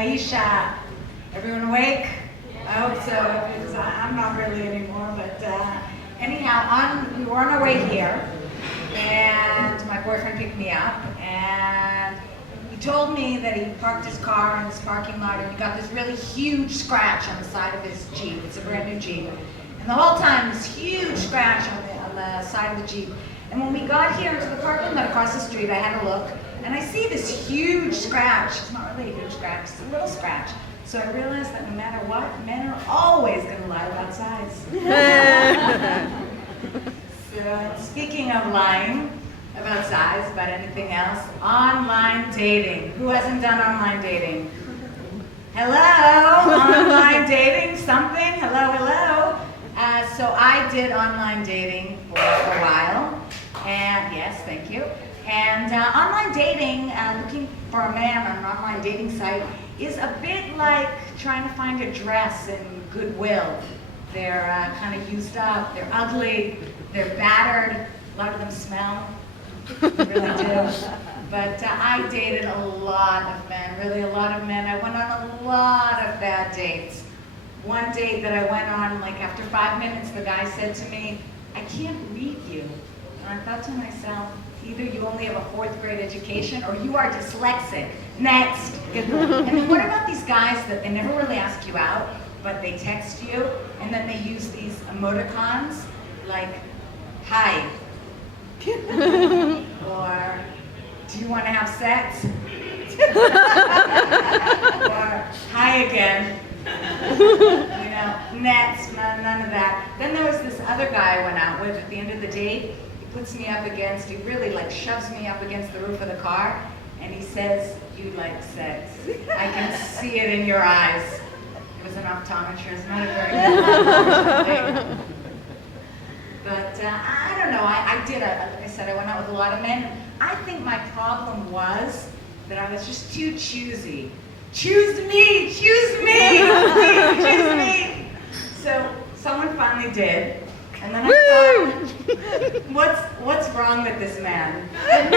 Aisha. Everyone awake? I hope so, because I'm not really anymore. But anyhow, we were on our way here, and my boyfriend picked me up, and he told me that he parked his car in this parking lot, and he got this really huge scratch on the side of his Jeep. It's a brand new Jeep. And the whole time, this huge scratch on the side of the Jeep. And when we got here into the parking lot across the street, I had a look, and I see this huge scratch. It's not really a huge scratch, it's a little scratch. So I realized that no matter what, men are always going to lie about size. So speaking of lying about size, about anything else, online dating. Who hasn't done online dating? Hello? Online dating? Something? Hello, hello? So I did online dating for a while. And yes, thank you. And online dating, looking for a man on an online dating site, is a bit like trying to find a dress in Goodwill. They're kind of used up, they're ugly, they're battered, a lot of them smell, they really do. But I dated a lot of men, really a lot of men. I went on a lot of bad dates. One date that I went on, like after 5 minutes, the guy said to me, "I can't read you." And I thought to myself, either you only have a 4th grade education or you are dyslexic. Next. And then what about these guys that they never really ask you out, but they text you, and then they use these emoticons like, "Hi," or "Do you want to have sex?" or "Hi again." You know, next, none of that. Then there was this other guy I went out with at the end of the date. He puts me up against, he really like shoves me up against the roof of the car, and he says, "You like sex. I can see it in your eyes." It was an optometrist, not a very good thing. But I don't know, like I said, I went out with a lot of men. I think my problem was that I was just too choosy. Choose me, please choose me. So someone finally did, and then I thought, what's wrong with this man? But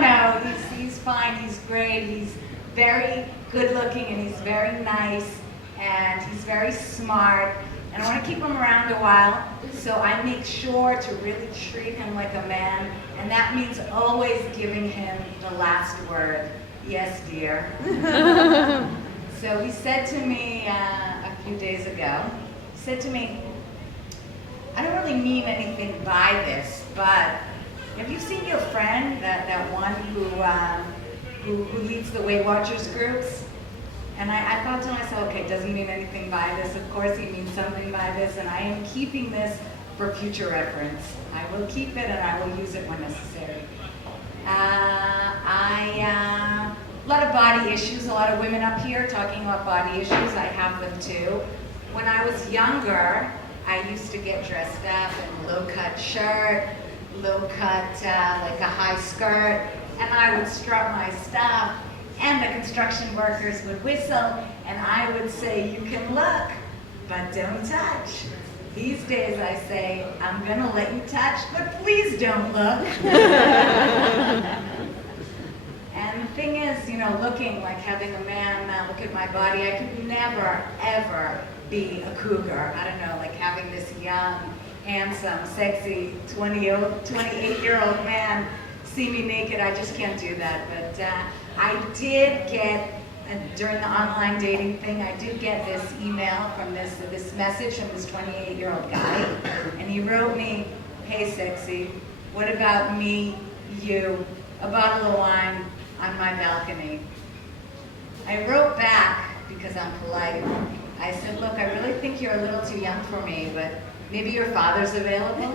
no, he's fine, he's great, he's very good looking, and he's very nice, and he's very smart, and I want to keep him around a while, so I make sure to really treat him like a man, and that means always giving him the last word. "Yes, dear." So he said to me a few days ago, he said to me, "I don't really mean anything by this, but have you seen your friend, that one who leads the Weight Watchers groups?" And I thought to myself, okay, doesn't mean anything by this. Of course he means something by this, and I am keeping this for future reference. I will keep it, and I will use it when necessary. A lot of body issues, a lot of women up here talking about body issues. I have them too. When I was younger, I used to get dressed up in a low-cut shirt, low-cut, like a high skirt, and I would strut my stuff, and the construction workers would whistle, and I would say, "You can look, but don't touch." These days I say, "I'm gonna let you touch, but please don't look." And the thing is, you know, looking, like having a man look at my body, I could never, ever be a cougar. I don't know, like having this young, handsome, sexy 28-year-old man see me naked. I just can't do that. But I did get, during the online dating thing, I did get this email from this message from this 28-year-old guy. And he wrote me, "Hey sexy, what about me, you, a bottle of wine on my balcony?" I wrote back, because I'm polite, I said, "Look, I really think you're a little too young for me, but maybe your father's available."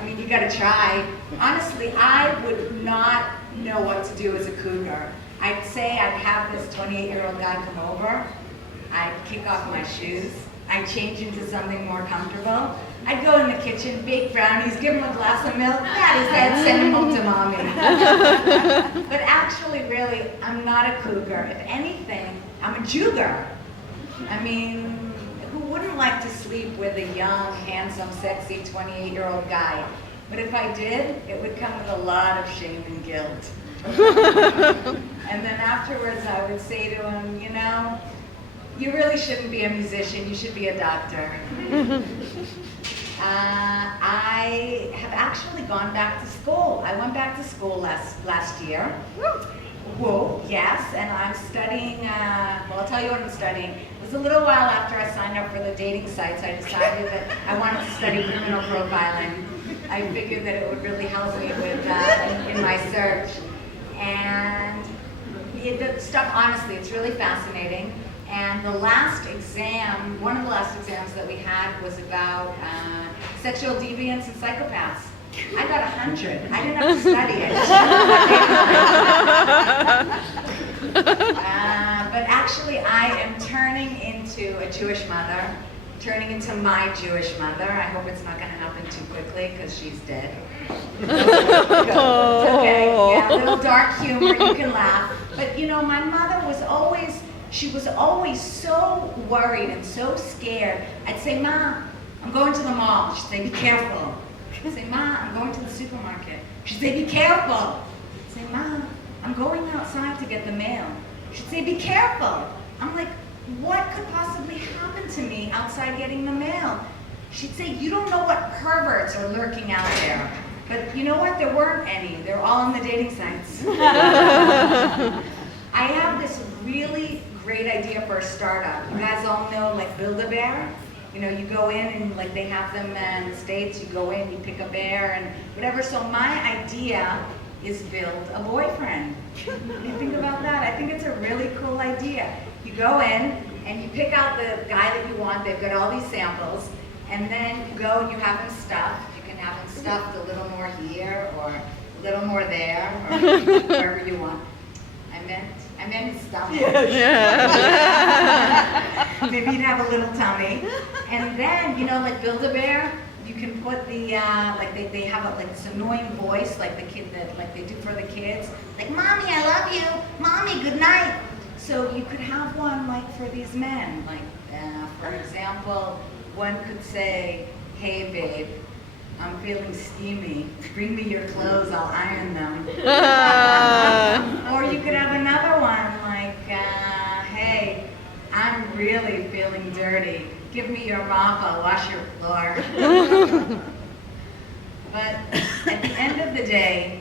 I mean, you gotta try. Honestly, I would not know what to do as a cougar. I'd say I'd have this 28-year-old guy come over, I'd kick off my shoes, I'd change into something more comfortable, I'd go in the kitchen, bake brownies, give him a glass of milk, pat his head, send him home to mommy. But actually, really, I'm not a cougar. If anything, I'm a jugar. I mean, who wouldn't like to sleep with a young, handsome, sexy 28-year-old guy? But if I did, it would come with a lot of shame and guilt. And then afterwards I would say to him, you know, you really shouldn't be a musician, you should be a doctor. I have actually gone back to school. I went back to school last year. Whoa, yes, and I'm studying, well, I'll tell you what I'm studying. It was a little while after I signed up for the dating sites, I decided that I wanted to study criminal profiling. I figured that it would really help me with in my search. And the stuff, honestly, it's really fascinating. And the last exam, one of the last exams that we had was about sexual deviants and psychopaths. I got 100. I didn't have to study it. But actually, I am turning into a Jewish mother, turning into my Jewish mother. I hope it's not going to happen too quickly because she's dead. It's okay. Yeah, a little dark humor. You can laugh. But you know, my mother was always. She was always so worried and so scared. I'd say, Ma, I'm going to the mall. She'd say, be careful. I'd say, Ma, I'm going to the supermarket. She'd say, be careful. I'd say, Ma, I'm going outside to get the mail. She'd say, be careful. I'm like, what could possibly happen to me outside getting the mail? She'd say, you don't know what perverts are lurking out there. But you know what? There weren't any. They're all on the dating sites. I have this really great idea for a startup. You guys all know like Build-A-Bear? You know, you go in and like they have them in the States, you go in, you pick a bear and whatever. So my idea is build a boyfriend. You think about that? I think it's a really cool idea. You go in and you pick out the guy that you want. They've got all these samples. And then you go and you have him stuffed. You can have him stuffed a little more here or a little more there or wherever you want. I meant his stomach. Maybe you'd have a little tummy. And then, you know, like Build-A-Bear, you can put the, like they have a, like this annoying voice, like the kid that, like they do for the kids. Like, Mommy, I love you. Mommy, good night. So you could have one like for these men. Like, for example, one could say, hey babe, I'm feeling steamy. Bring me your clothes, I'll iron them. Or you could have another one like, hey, I'm really feeling dirty. Give me your mop, I'll wash your floor. But at the end of the day,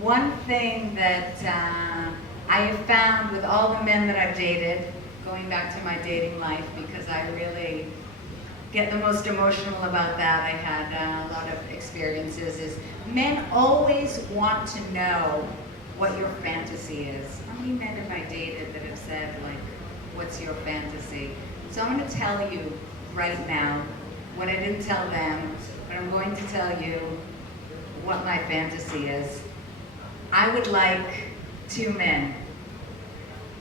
one thing that I have found with all the men that I've dated, going back to my dating life, because I really get the most emotional about that. I had a lot of experiences, is men always want to know what your fantasy is. How many men have I dated that have said, like, what's your fantasy? So I'm going to tell you right now what I didn't tell them, but I'm going to tell you what my fantasy is. I would like 2 men.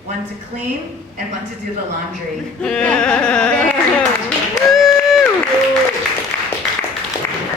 One to clean and one to do the laundry. Very